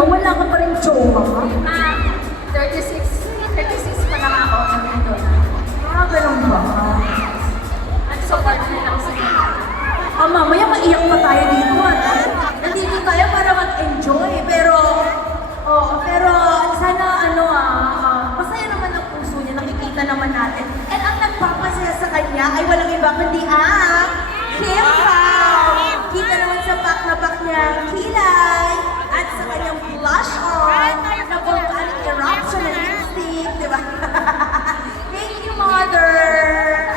niyo, wala ka pa rin jowa. 36 pa lang ako. Nandito na. Ah, ganun ba? Nag-support na lang sa kanila. Ah, mamaya maiyak pa tayo dito, ano? Nandito tayo para mag-enjoy, pero sana, masaya naman ang puso niya, nakikita naman natin. And ang nagpapasaya sa kanya ay walang iba kundi ang Kim Pao. Kita naman sa back na back niya, kilay, at sa kanyang blush on, na volcanic eruption ng lipstick, di ba? Thank you, Mother!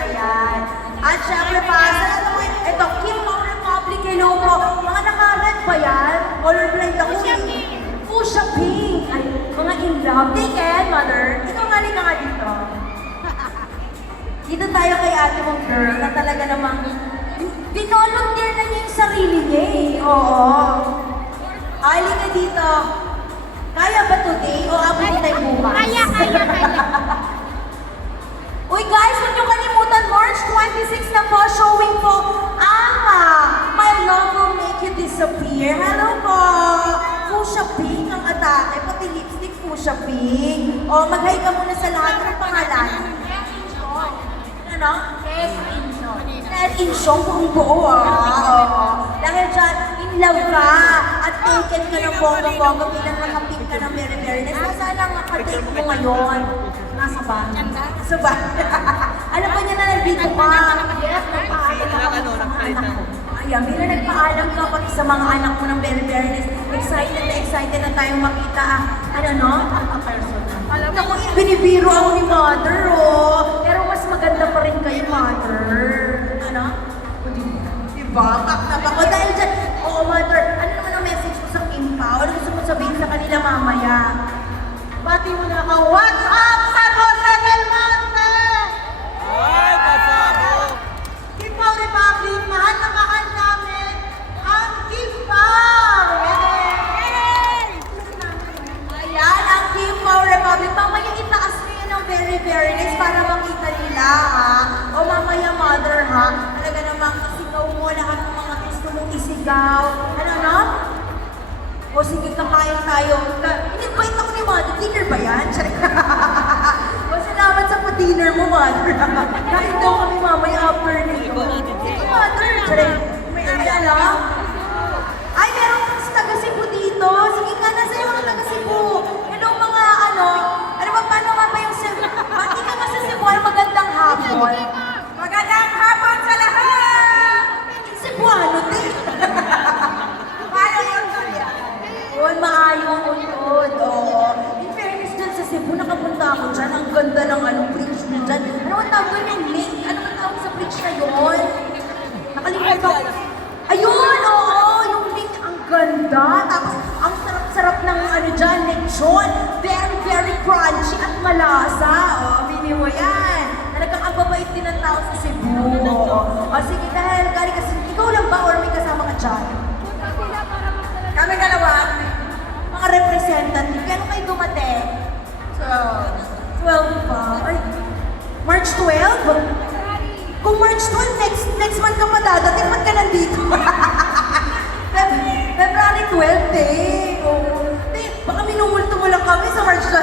Ayan. At syempre pa, sa ito, Kim Pao Republic, hello po. Mga naka-red ba yan? Colorblind ako. Fuchsia pink. Ay, mga in love. Take it, Mother. Ikaw nga ka nga dito. Dito tayo kay ate mong girl na talaga namang binolunteer na niya yung sarili niya eh. Oo. Ali ka dito. Kaya ba today o abot tayo bukas? Kaya. Uy guys, huwag niyo kalimutan, March 26 na po, showing po ang My Love Will Make You Disappear. Hello po! Fuchsia pink ang atake, pati lipstick fuchsia pink. O, mag-hi ka muna sa lahat ng pangalan. Ano? Ed Insyong kung buo Dahil dyan, in love ka at taken ka ng bongga-bongga bilang nakapink ka ng very nice. Nasaan ang nakatake mo ngayon? Nasa ba? Nasa ba? Alam ba niya na nandito ka? Yes, nagpaalam ka sa mga anak ko. Ayan, bila nagpaalam ka pati sa mga anak mo ng very nice. Excited na tayong makita ang personal. Alam mo, binibiro ako ni Mother, Pero mas maganda pa rin kayo, Mother. Ano? Diba? Kaknap ako. Dahil dyan, Mother, ano naman ang message mo sa Kim Pao? Ano gusto mo sabihin sa kanila mamaya? Bati mo na ako, what's up, Sago Segelmante? Ay, kasama! Kim Pao Republic, mahal na mahal namin ang Kim Pao! Ayan, ang Kim Pao Republic. Mamaya itaas mo yun ng very nice para makita nila, ha? O mamaya, Mother, ha? Talaga namang isigaw mo lahat ng mga gusto mong isigaw. Ano? O sige, kakain tayo. In-invite ako ni Mother. Dinner ba yan? O salamat sa dinner mo, Mother. Kain daw kami mamaya after nito. Sige, Mother. May alam? Ay, meron kang taga Cebu dito. Sige nga, nasa yung mga taga Cebu. Hello, mga paano nga ba yung Cebu? Bati ka nga sa Cebu, magandang hapon. Magandang hapon sa lahat! Cebuano, din. Paano yun? Yun, maayong unod. In fairness dyan sa Cebu, nakapunta ako dyan. Ang ganda ng bridge na dyan. Ano ang tawag doon yung link? Ano ang tawag sa bridge na yun? Nakalimutan ko. Ayun, yung link. Ang ganda. Tapos, ang sarap-sarap ng dyan, lechon. Very crunchy at malasa. Bili mo yan. Talagang ang babait din ng tao sa Cebu. Sige, dahil galing kasi, ikaw lang ba or may kasama ka dyan? Kami dalawa, mga representative. Kano kayo dumating? 12 pa. Ay, March 12? Kung March 12, next month ka madadating, ba't ka nandito? February 12, baka minumulto mo lang kami sa March 12.